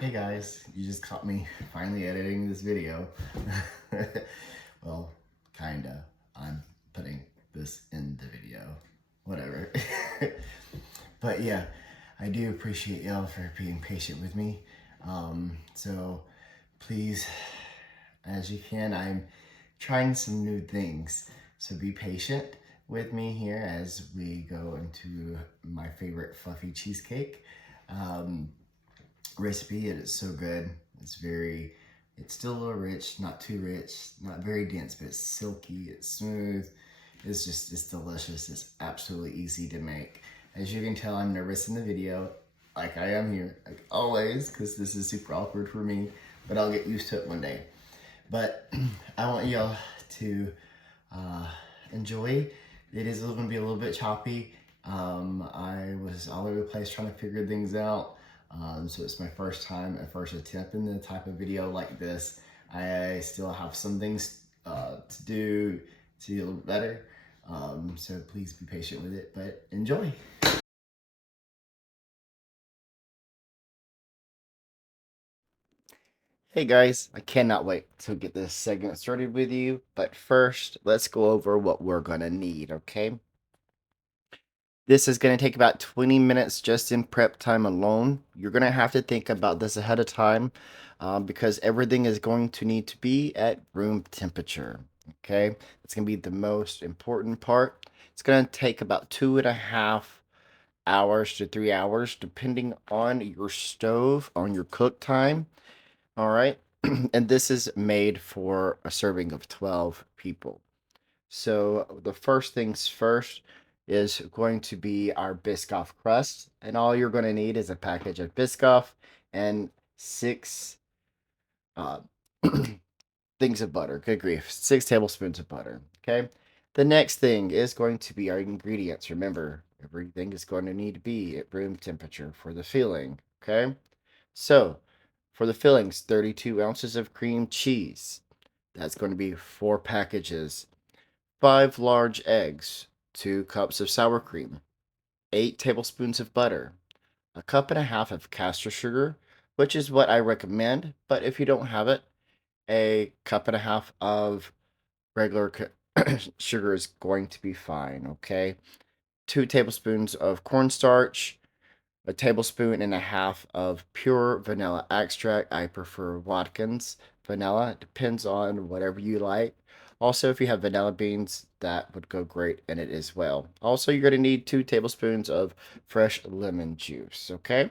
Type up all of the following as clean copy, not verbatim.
Hey guys, you just caught me finally editing this video. Well, kinda. I'm putting this in the video. Whatever. But yeah, I do appreciate y'all for being patient with me. So please, as you can, I'm trying some new things. So be patient with me here as we go into my favorite fluffy cheesecake. Recipe. It is so good. It's still a little rich, not too rich, not very dense, but it's silky, it's smooth. It's delicious. It's absolutely easy to make. As you can tell, I'm nervous in the video, like I am here, like always, because this is super awkward for me, but I'll get used to it one day. But I want y'all to enjoy. It is going to be a little bit choppy. I was all over the place trying to figure things out. So it's my first attempt in the type of video like this. I still have some things to do to be a little better. So please be patient with it, but enjoy. Hey guys, I cannot wait to get this segment started with you, but first, let's go over what we're gonna need, okay? This is going to take about 20 minutes just in prep time alone. You're going to have to think about this ahead of time because everything is going to need to be at room temperature. Okay, it's going to be the most important part. It's going to take about 2.5 hours to 3 hours, depending on your stove, on your cook time. All right, and this is made for a serving of 12 people. So the first things first is going to be our Biscoff crust. And all you're going to need is a package of Biscoff and 6 uh, things of butter. Good grief. 6 tablespoons of butter. Okay. The next thing is going to be our ingredients. Remember, everything is going to need to be at room temperature for the filling. Okay. So for the fillings, 32 ounces of cream cheese. That's going to be 4 packages. 5 large eggs, 2 cups of sour cream, 8 tablespoons of butter, a cup and a half of castor sugar, which is what I recommend, but if you don't have it, a cup and a half of regular sugar is going to be fine, okay? 2 tablespoons of cornstarch, a tablespoon and a half of pure vanilla extract. I prefer Watkins vanilla. It depends on whatever you like. Also, if you have vanilla beans, that would go great in it as well. Also, you're going to need 2 tablespoons of fresh lemon juice, okay?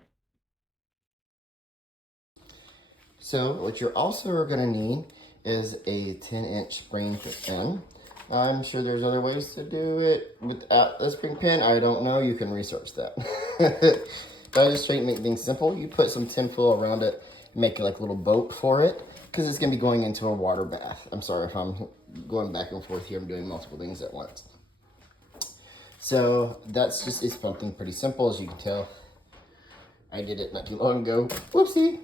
So, what you're also going to need is a 10-inch spring pan. I'm sure there's other ways to do it without the spring pan. I don't know. You can research that. But I just try to make things simple. You put some tinfoil around it, make it like a little boat for it, because it's going to be going into a water bath. I'm sorry if I'm going back and forth here. I'm doing multiple things at once. So that's just, it's something pretty simple, as you can tell. I did it not too long ago. Whoopsie.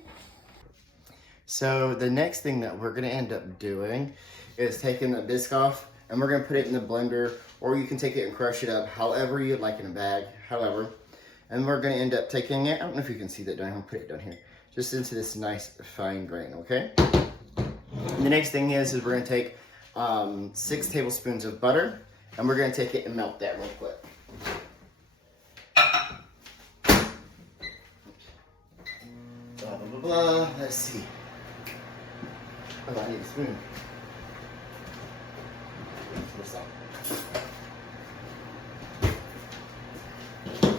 So the next thing that we're going to end up doing is taking the Biscoff and we're going to put it in the blender, or you can take it and crush it up however you'd like in a bag, however. And we're going to end up taking it, I don't know if you can see that down here, I'm going to put it down here, just into this nice fine grain, okay? And the next thing is we're going to take 6 tablespoons of butter, and we're going to take it and melt that real quick. Blah, blah, blah, blah. Let's see. Oh, I need a spoon.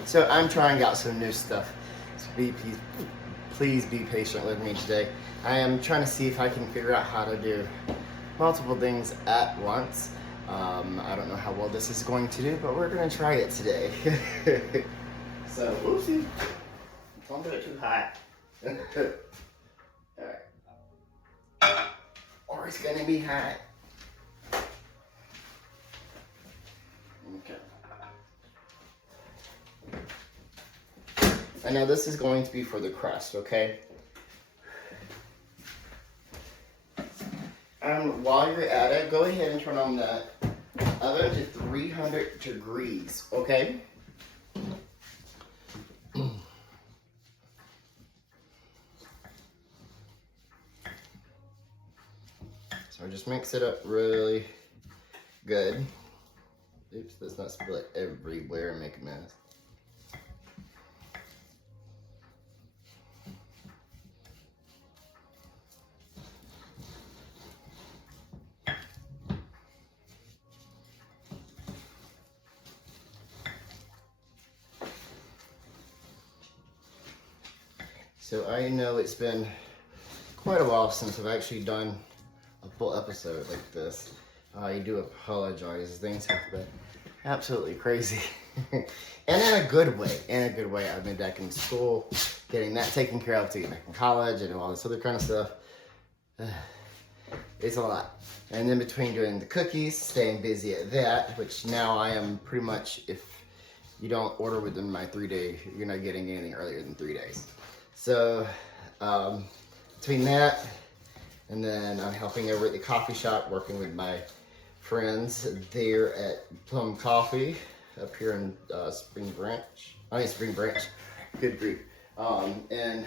So I'm trying out some new stuff. So please be patient with me today. I am trying to see if I can figure out how to do multiple things at once. I don't know how well this is going to do, but we're going to try it today. So, oopsie. Don't do it too hot. Alright. Or it's going to be hot. Okay. And now this is going to be for the crust, okay? While you're at it, go ahead and turn on the oven to 300 degrees, okay? So just mix it up really good. Oops, let's not spill it everywhere and make a mess. So I know it's been quite a while since I've actually done a full episode like this. I do apologize. Things have been absolutely crazy. And in a good way. In a good way. I've been back in school, getting that taken care of, to get back in college and all this other kind of stuff. It's a lot. And in between doing the cookies, staying busy at that, which now I am pretty much, if you don't order within my 3 day, you're not getting anything earlier than 3 days. So between that, and then I'm helping over at the coffee shop, working with my friends there at Plum Coffee up here in Spring Branch, good grief, and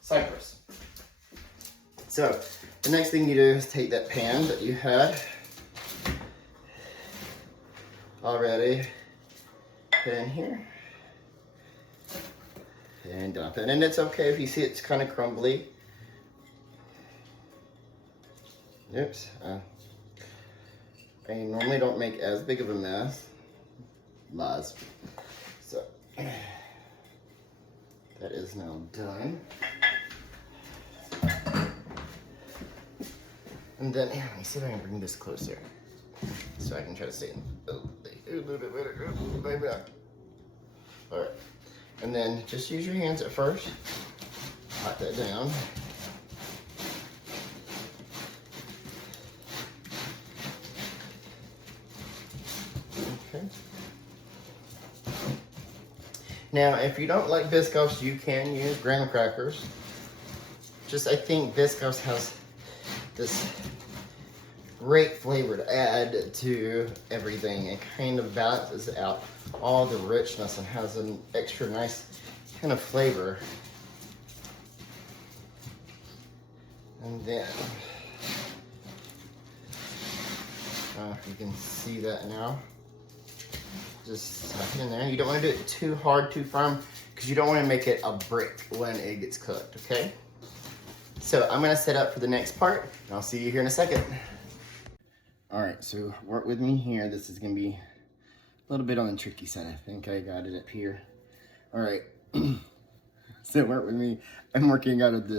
Cypress. So the next thing you do is take that pan that you had already, put in here, and dump it. And it's okay if you see it's kind of crumbly. Oops. I normally don't make as big of a mess. Lies. So that is now done. And then, let me see if I can bring this closer so I can try to stay in a little bit better. All right. And then just use your hands at first. Pat that down. Okay. Now, if you don't like Biscoffs, you can use graham crackers. I think Biscoffs has this great flavor to add to everything. It kind of balances out all the richness and has an extra nice kind of flavor. And then, you can see that now. Just tuck it in there. You don't want to do it too hard, too firm, because you don't want to make it a brick when it gets cooked, okay? So I'm gonna set up for the next part, and I'll see you here in a second. All right, so work with me here. This is gonna be a little bit on the tricky side. I think I got it up here. All right, so work with me. I'm working out of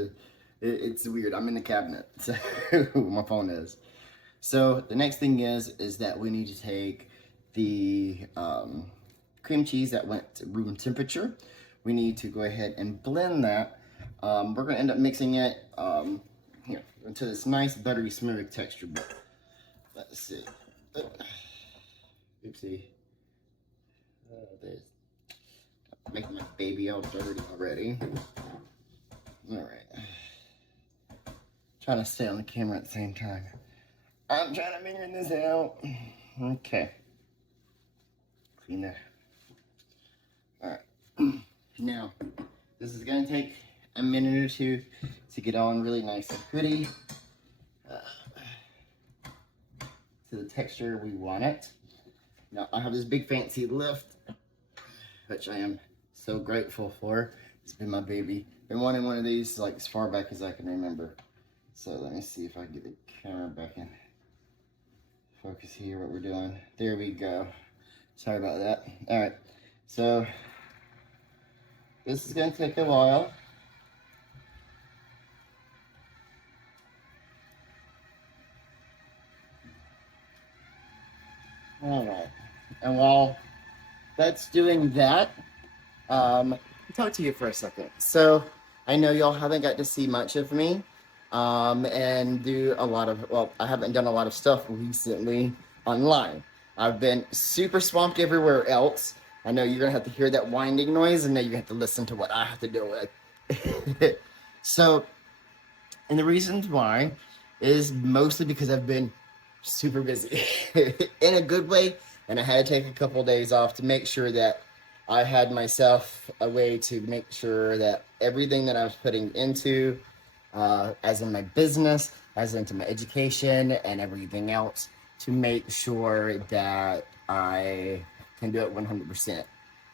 it's weird. I'm in the cabinet, so my phone is. So the next thing is that we need to take the cream cheese that went to room temperature. We need to go ahead and blend that. We're going to end up mixing it here into this nice buttery smooth texture. But let's see. Oopsie. There's making my baby all dirty already. All right. Trying to stay on the camera at the same time. I'm trying to figure this out. Okay. Clean that. All right. Now, this is going to take a minute or two to get on really nice and pretty to the texture we want it. Now I have this big fancy lift, which I am so grateful for. It's been my baby. Been wanting one of these like as far back as I can remember. So let me see if I can get the camera back in focus here, what we're doing. There we go. Sorry about that. All right, so this is going to take a while. All right, and while that's doing that, I'll talk to you for a second. So I know y'all haven't got to see much of me, and do a lot of, well, I haven't done a lot of stuff recently online. I've been super swamped everywhere else. I know you're gonna have to hear that winding noise, and now you have to listen to what I have to deal with. So, and the reasons why is mostly because I've been super busy in a good way, and I had to take a couple of days off to make sure that I had myself a way to make sure that everything that I was putting into, as in my business, as into my education and everything else, to make sure that I can do it 100%.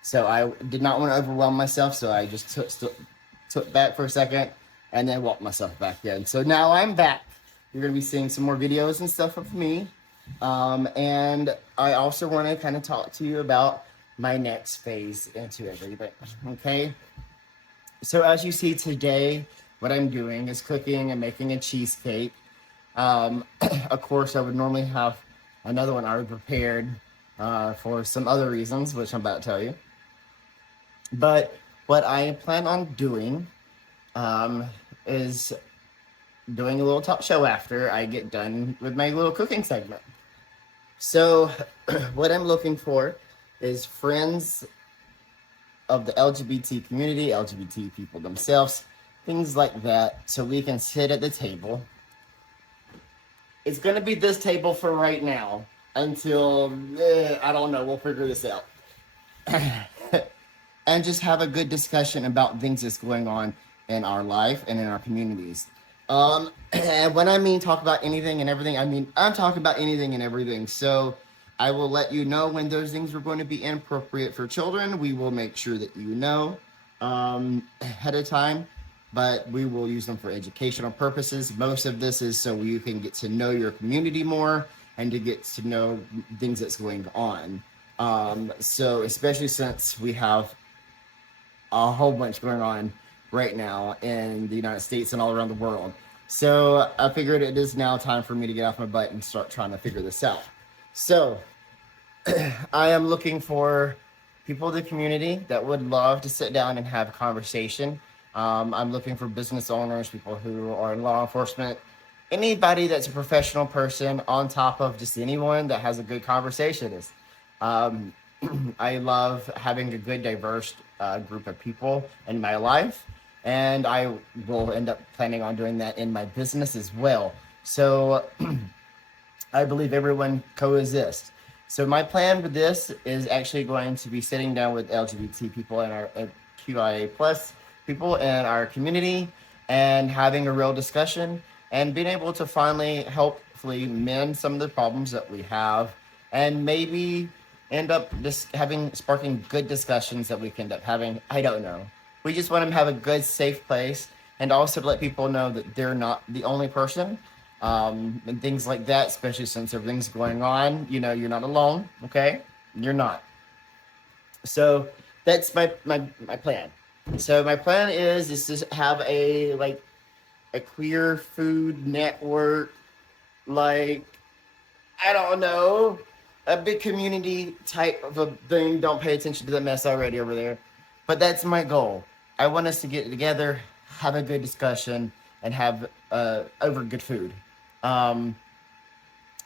So I did not want to overwhelm myself, so I just took back for a second and then walked myself back in. So now I'm back. You're going to be seeing some more videos and stuff of me. And I also want to kind of talk to you about my next phase into everything. Okay. So as you see today, what I'm doing is cooking and making a cheesecake. Of course, I would normally have another one already prepared for some other reasons, which I'm about to tell you. But what I plan on doing is doing a little talk show after I get done with my little cooking segment. So what I'm looking for is friends of the LGBT community, LGBT people themselves, things like that, so we can sit at the table. It's going to be this table for right now until, I don't know, we'll figure this out. And just have a good discussion about things that's going on in our life and in our communities. And when I mean talk about anything and everything, I mean I'm talking about anything and everything. So I will let you know when those things are going to be inappropriate for children. We will make sure that you know ahead of time, but we will use them for educational purposes. Most of this is so you can get to know your community more and to get to know things that's going on. So especially since we have a whole bunch going on right now in the United States and all around the world. So I figured it is now time for me to get off my butt and start trying to figure this out. So I am looking for people in the community that would love to sit down and have a conversation. I'm looking for business owners, people who are in law enforcement, anybody that's a professional person on top of just anyone that has a good conversation. I love having a good, diverse group of people in my life, and I will end up planning on doing that in my business as well. So I believe everyone coexists. So my plan with this is actually going to be sitting down with LGBT people and our QIA plus people in our community and having a real discussion and being able to finally hopefully mend some of the problems that we have and maybe end up just sparking good discussions that we can end up having. I don't know. We just want to have a good, safe place and also to let people know that they're not the only person. And things like that, especially since everything's going on, you know, you're not alone, okay? You're not. So that's my plan. So my plan is to have a queer food network, like, I don't know, a big community type of a thing. Don't pay attention to the mess already over there. But that's my goal. I want us to get together, have a good discussion, and have over good food. And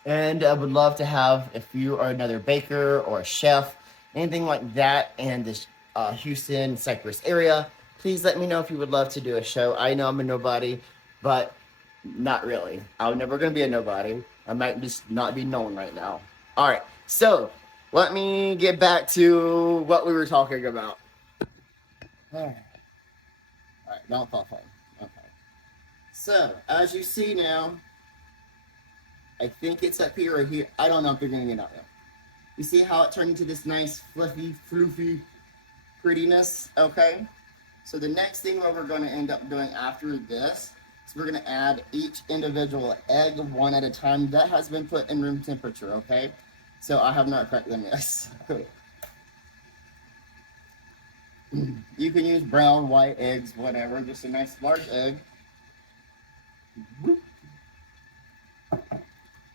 I would love to have, if you are another baker or a chef, anything like that in this Houston, Cypress area, please let me know if you would love to do a show. I know I'm a nobody, but not really. I'm never going to be a nobody. I might just not be known right now. All right, so let me get back to what we were talking about. All right, don't fall phone. Okay. So, as you see now, I think it's up here or here. I don't know. I'm figuring it out now. You see how it turned into this nice, fluffy, floofy prettiness? Okay. So the next thing what we're going to end up doing after this is we're going to add each individual egg one at a time. That has been put in room temperature, okay? So I have not cracked them yet. You can use brown, white eggs, whatever. Just a nice large egg.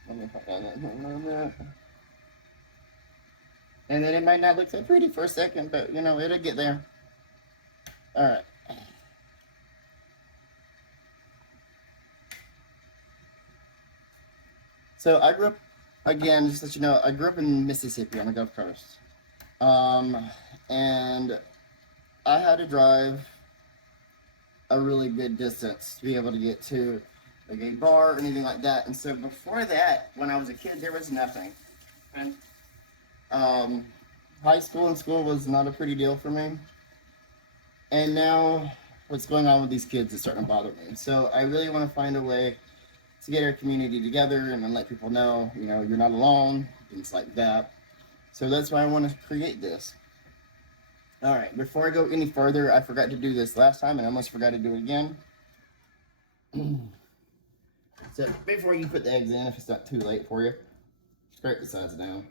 Let me put that in. And then it might not look so pretty for a second, but you know, it'll get there. All right. So I grew up, again, just to let you know, I grew up in Mississippi on the Gulf Coast. And I had to drive a really good distance to be able to get to a gay bar or anything like that. And so before that, when I was a kid, there was nothing. And high school and school was not a pretty deal for me. And now what's going on with these kids is starting to bother me. So I really want to find a way to get our community together and then let people know, you know, you're not alone, things like that. So that's why I want to create this. All right, before I go any further, I forgot to do this last time and I almost forgot to do it again. So before you put the eggs in, if it's not too late for you, scrape the sides down.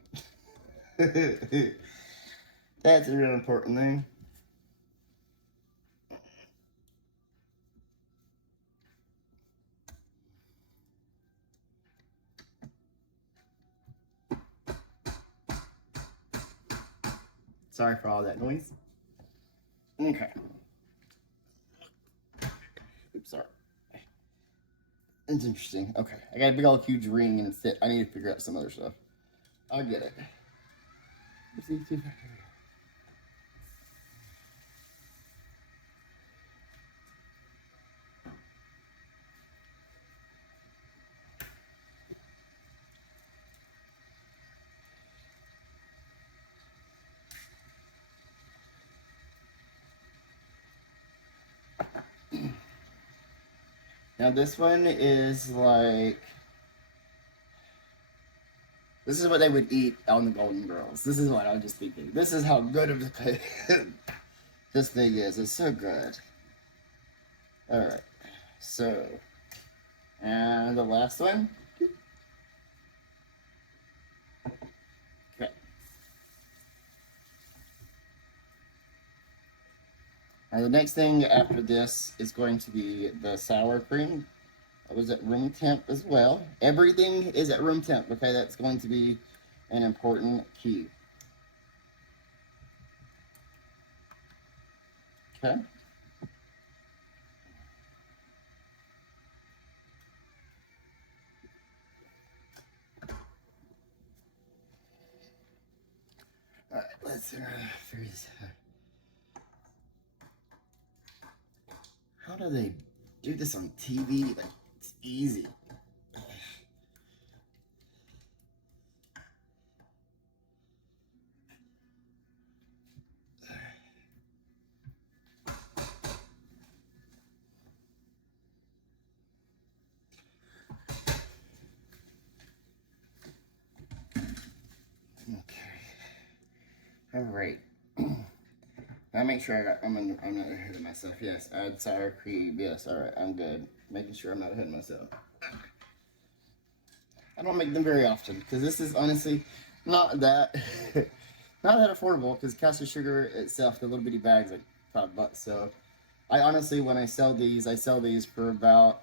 That's a real important thing. Sorry for all that noise. Okay. Oops, sorry. It's interesting. Okay. I got a big old huge ring and it's I need to figure out some other stuff. I'll get it. Now this one is like, this is what they would eat on the Golden Girls. This is what I was just thinking. This is how good of a this thing is. It's so good. All right. So, and the last one. Okay. And the next thing after this is going to be the sour cream. I was at room temp as well. Everything is at room temp, okay? That's going to be an important key. Okay. All right, let's freeze. How do they do this on TV? Like, it's easy. Okay. All right. Now make sure I'm not ahead of myself. Yes, add sour cream. Yes, all right, I'm good. Making sure I'm not ahead of myself. I don't make them very often because this is honestly not that not that affordable. Because caster sugar itself, the little bitty bags, like $5. So I honestly, when I sell these for about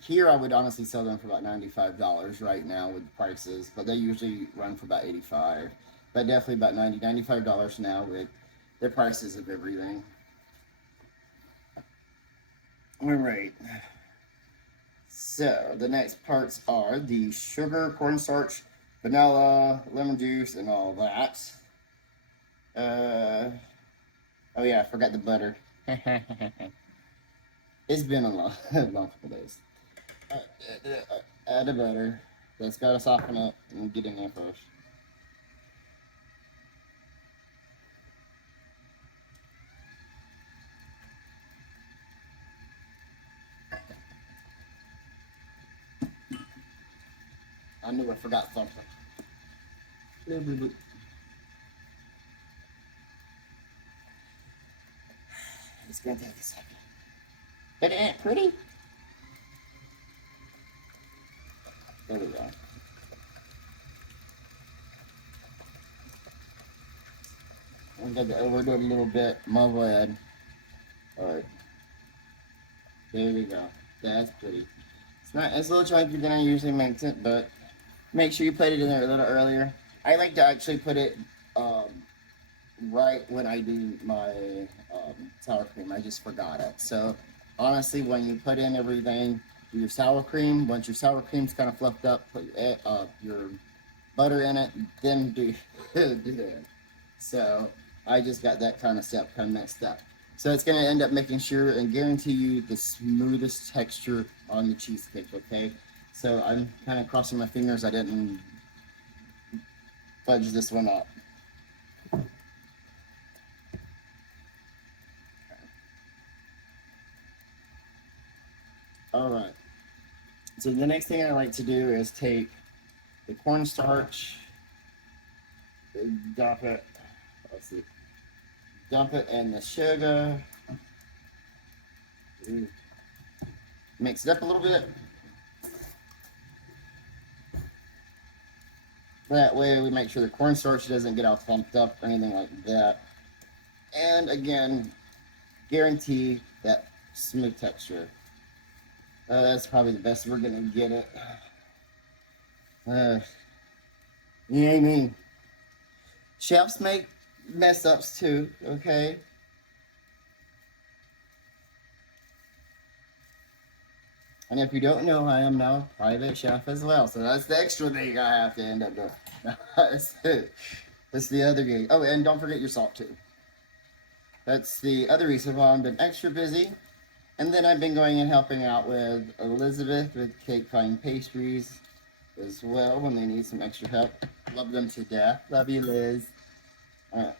here I would honestly sell them for about $95 right now with the prices, but they usually run for about 85. But definitely about $95 now with the prices of everything. All right. So the next parts are the sugar, cornstarch, vanilla, lemon juice, and all that. Oh yeah, I forgot the butter. It's been a long, long couple days. Add the butter. That's got to soften up and get in there first. I knew I forgot something. It's gonna take a second. But ain't it pretty? There we go. I'm gonna overdo it a little bit. My bad. Alright. There we go. That's pretty. It's a little chunkier than I usually make it, but make sure you put it in there a little earlier. I like to actually put it right when I do my sour cream. I just forgot it. So honestly, when you put in everything, do your sour cream. Once your sour cream's kind of fluffed up, put your butter in it, then do it. So I just got that kind of step kind of messed up. So it's going to end up making sure and guarantee you the smoothest texture on the cheesecake, okay? So I'm kind of crossing my fingers I didn't fudge this one up. All right. So the next thing I like to do is take the cornstarch, dump it, let's see, dump it in the sugar, mix it up a little bit. That way we make sure the cornstarch doesn't get all clumped up or anything like that. And again, guarantee that smooth texture. That's probably the best we're gonna get it. You know what I mean? Chefs make mess ups too, okay? And if you don't know, I am now a private chef as well. So that's the extra thing I have to end up doing. That's the other game. Oh, and don't forget your salt too. That's the other reason why I've been extra busy. And then I've been going and helping out with Elizabeth with cake frying pastries as well when they need some extra help. Love them to death. Love you, Liz. All right.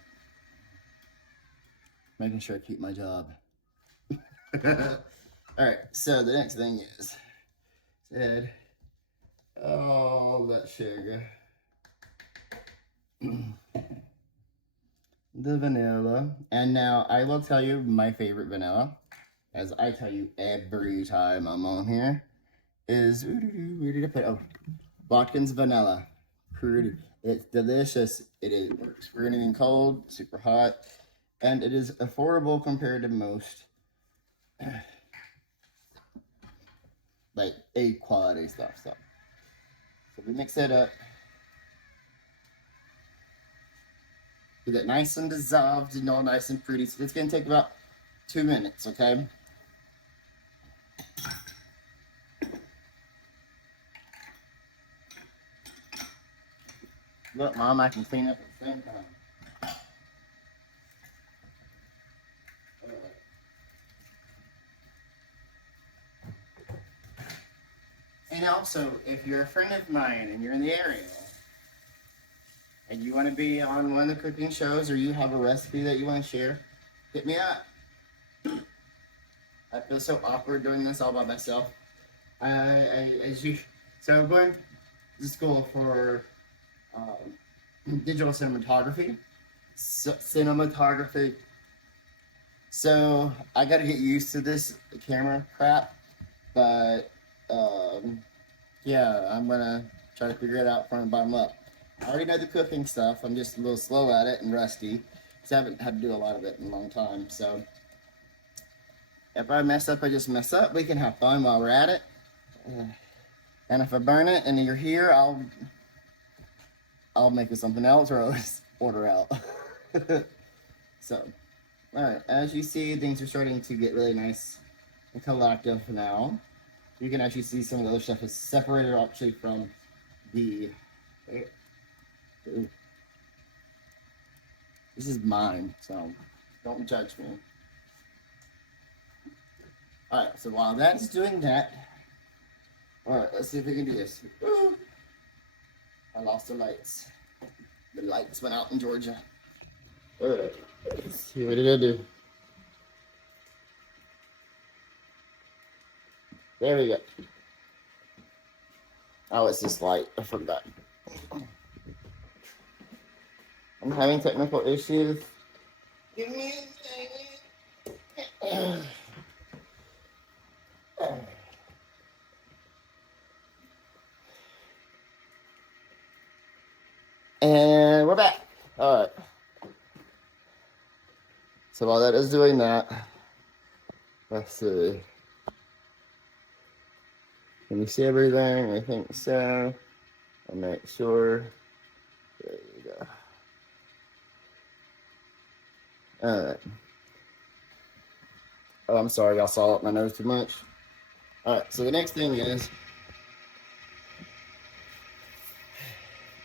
Making sure I keep my job. All right, so the next thing is add all that sugar, the vanilla, and now I will tell you my favorite vanilla, as I tell you every time I'm on here, is where did I put it? Oh, Watkins vanilla. It's delicious. It works for anything cold, super hot, and it is affordable compared to most like A quality stuff. So we mix that up. Get it nice and dissolved and all nice and pretty. So it's gonna take about 2 minutes, okay? Look, Mom, I can clean up at the same time. And also, if you're a friend of mine and you're in the area and you want to be on one of the cooking shows or you have a recipe that you want to share, hit me up. I feel so awkward doing this all by myself. So I'm going to school for digital cinematography. So I got to get used to this camera crap, but yeah, I'm gonna try to figure it out from the bottom up. I already know the cooking stuff. I'm just a little slow at it and rusty, because I haven't had to do a lot of it in a long time. So if I mess up, I just mess up. We can have fun while we're at it. And if I burn it and you're here, I'll make it something else, or I'll just order out. So, all right. As you see, things are starting to get really nice and collective now. You can actually see some of the other stuff is separated actually from the. Ooh. This is mine, so don't judge me. All right. So while that's doing that, all right. Let's see if we can do this. Ooh. I lost the lights. The lights went out in Georgia. All right. Let's see, what did I do? There we go. Oh, it's this light. I forgot. I'm having technical issues. Give me a second. And we're back. All right. So while that is doing that, let's see. Can you see everything? I think so. I'll make sure. There you go. All right. Oh, I'm sorry, y'all saw up my nose too much. All right. So the next thing is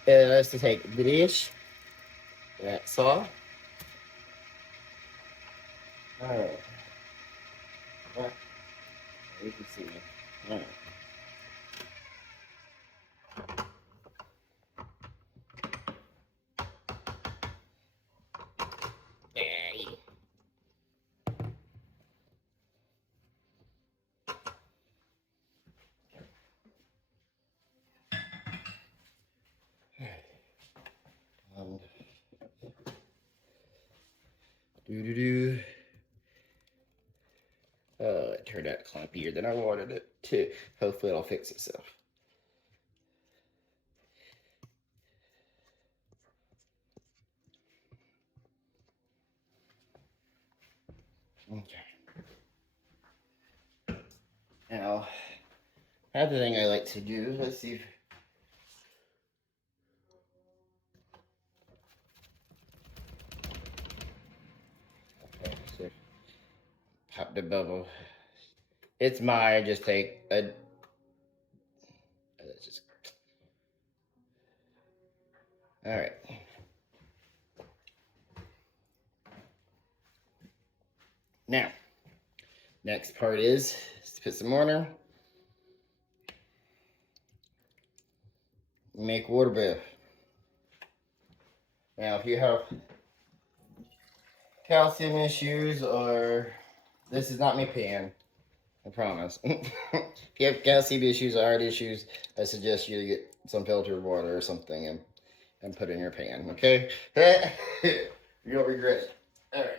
to take the dish that saw. All right. Well, you can see me. All right. Doo-doo-doo. Oh, it turned out clumpier than I wanted it to. Hopefully it'll fix itself. Okay. Now, another thing I like to do, let's see if... Okay, so pop the bubble. It's mine, just take a... Let's just... Alright. Now, next part is to put some water. Make water bath. Now, if you have calcium issues, or this is not my pan, I promise. If you have calcium issues or iron issues, I suggest you get some filtered water or something and put it in your pan, okay? You'll regret it. Alright.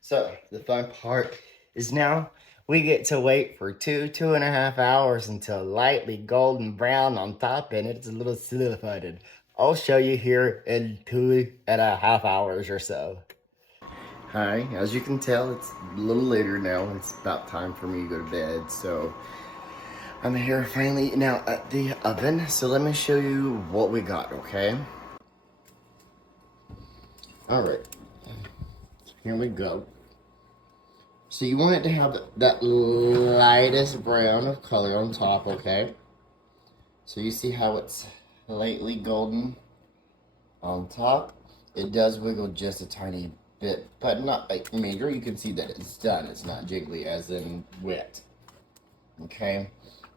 So, the fun part is now we get to wait for 2.5 hours until lightly golden brown on top and it's a little solidified. I'll show you here in 2.5 hours or so. Hi, as you can tell, it's a little later now. It's about time for me to go to bed, so I'm here finally now at the oven. So let me show you what we got, okay? All right, here we go. So you want it to have that lightest brown of color on top, okay? So you see how it's lightly golden on top? It does wiggle just a tiny bit, but not like major. You can see that it's done. It's not jiggly as in wet. Okay?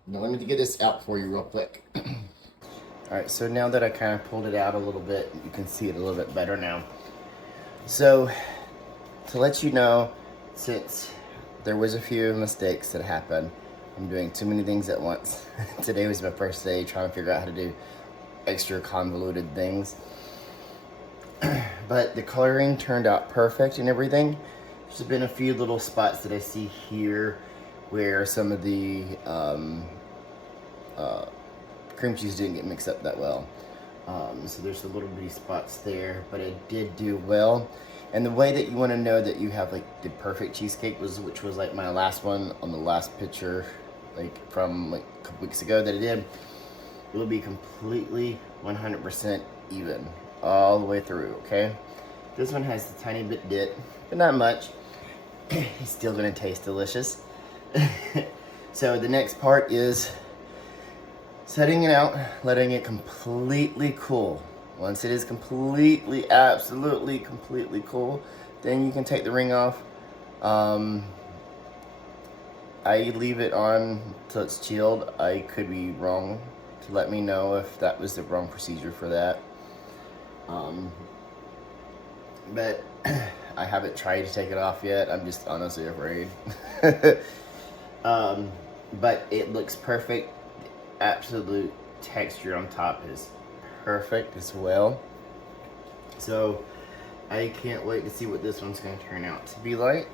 Now let me get this out for you real quick. Alright, so now that I kind of pulled it out a little bit, you can see it a little bit better now. So, to let you know, since there was a few mistakes that happened, I'm doing too many things at once. Today was my first day trying to figure out how to do extra convoluted things. But the coloring turned out perfect and everything. There's been a few little spots that I see here where some of the cream cheese didn't get mixed up that well. So there's a little bitty spots there, but it did do well. And the way that you want to know that you have like the perfect cheesecake which was like my last one on the last picture, like from like a couple weeks ago that I did, it will be completely 100% even all the way through, okay? This one has a tiny bit dip, but not much. It's still gonna taste delicious. So the next part is setting it out, letting it completely cool. Once it is completely, absolutely, completely cool, then you can take the ring off. I leave it on till it's chilled. I could be wrong, to let me know if that was the wrong procedure for that. But I haven't tried to take it off yet. I'm just honestly afraid. But it looks perfect. The absolute texture on top is perfect as well. So I can't wait to see what this one's going to turn out to be like.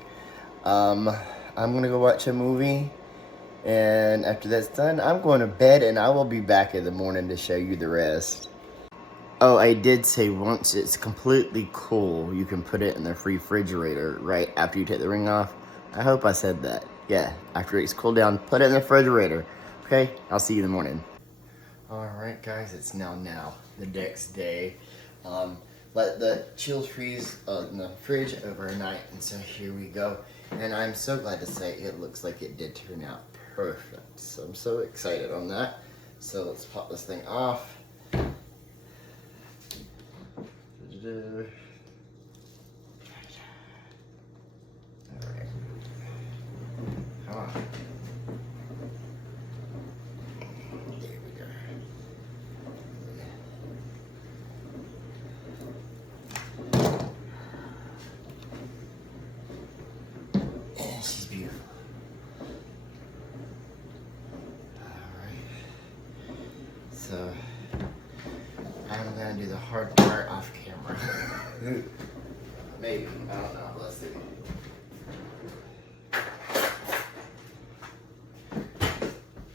I'm going to go watch a movie, and after that's done, I'm going to bed, and I will be back in the morning to show you the rest. Oh, I did say once it's completely cool, you can put it in the refrigerator right after you take the ring off. I hope I said that. Yeah, after it's cooled down, put it in the refrigerator. Okay, I'll see you in the morning. Alright guys, it's now the next day. Let the chills freeze in the fridge overnight, and so here we go. And I'm so glad to say it looks like it did turn out perfect. So I'm so excited on that. So let's pop this thing off. Alright. Come on. There we go. And she's beautiful. Alright. So I'm gonna do the hard part off camera. Maybe. I don't know. Let's see.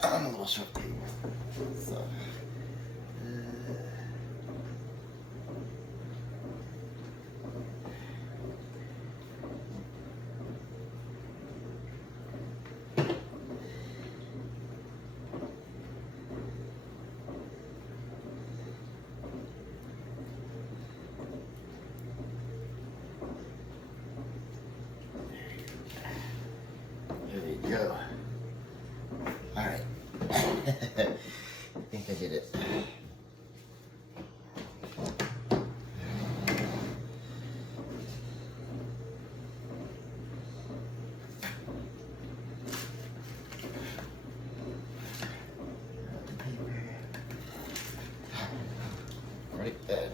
I'm a little short. So. There we go. All right. I think I did it. Right there.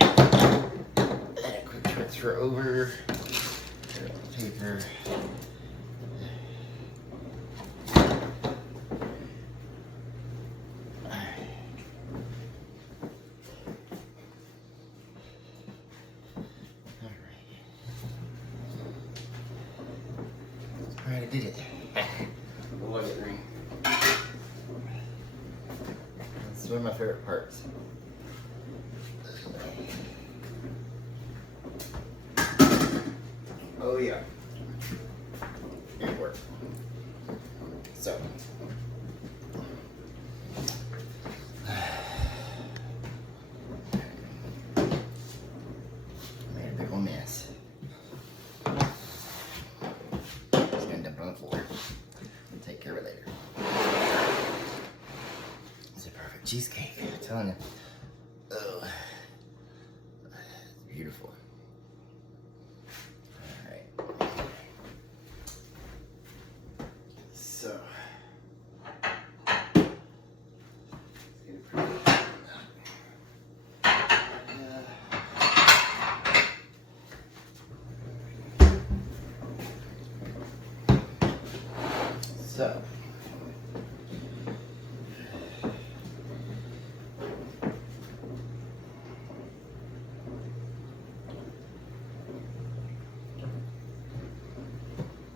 And a quick transfer over. Paper. Alright, I did it. Look at me. That's one of my favorite parts. Oh yeah. It worked. So. Made a big old mess. Just gonna dump it on the floor and take care of it later. It's a perfect cheesecake, I'm telling you. Oh, it's beautiful. So,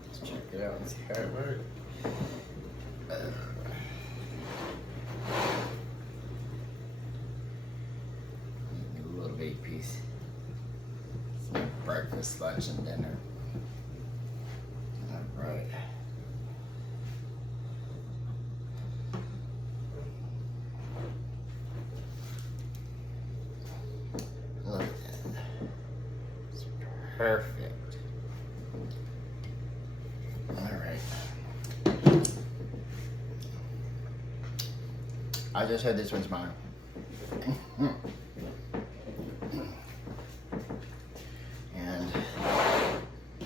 let's check it out and see how it works. A little bitty piece. It's my breakfast, lunch, and dinner. All right. Look at that. It's perfect. All right. I just had this one's mine. And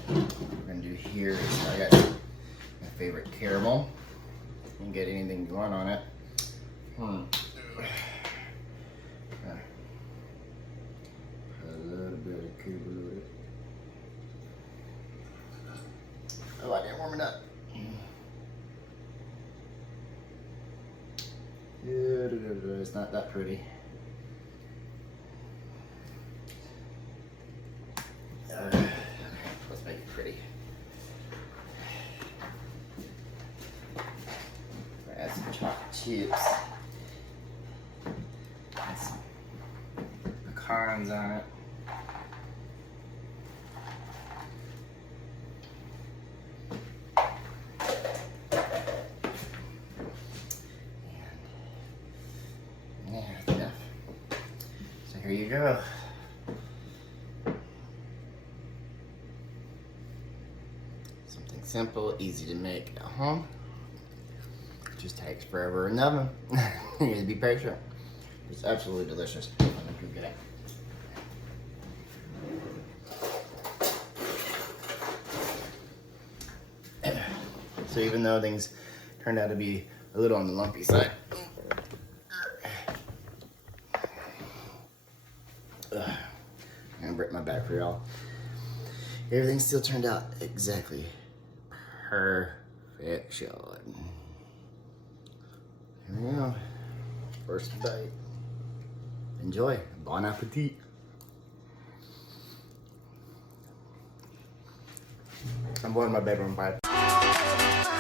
what we're gonna do here is I got my favorite caramel. You can get anything you want on it. A little bit of caramel. Oh, I didn't warm it up. It's not that pretty. Let's make it pretty. Add some chocolate chips. Add some pecans on it. Yeah, that's enough. So here you go. Something simple, easy to make at home. Just takes forever in the oven. You need to be patient. It's absolutely delicious. I'm gonna get it. So even though things turned out to be a little on the lumpy side, I'm gonna break my back for y'all. Everything still turned out exactly perfection. Here we go. First bite. Enjoy. Bon appetit. I'm going to my bedroom. Bye.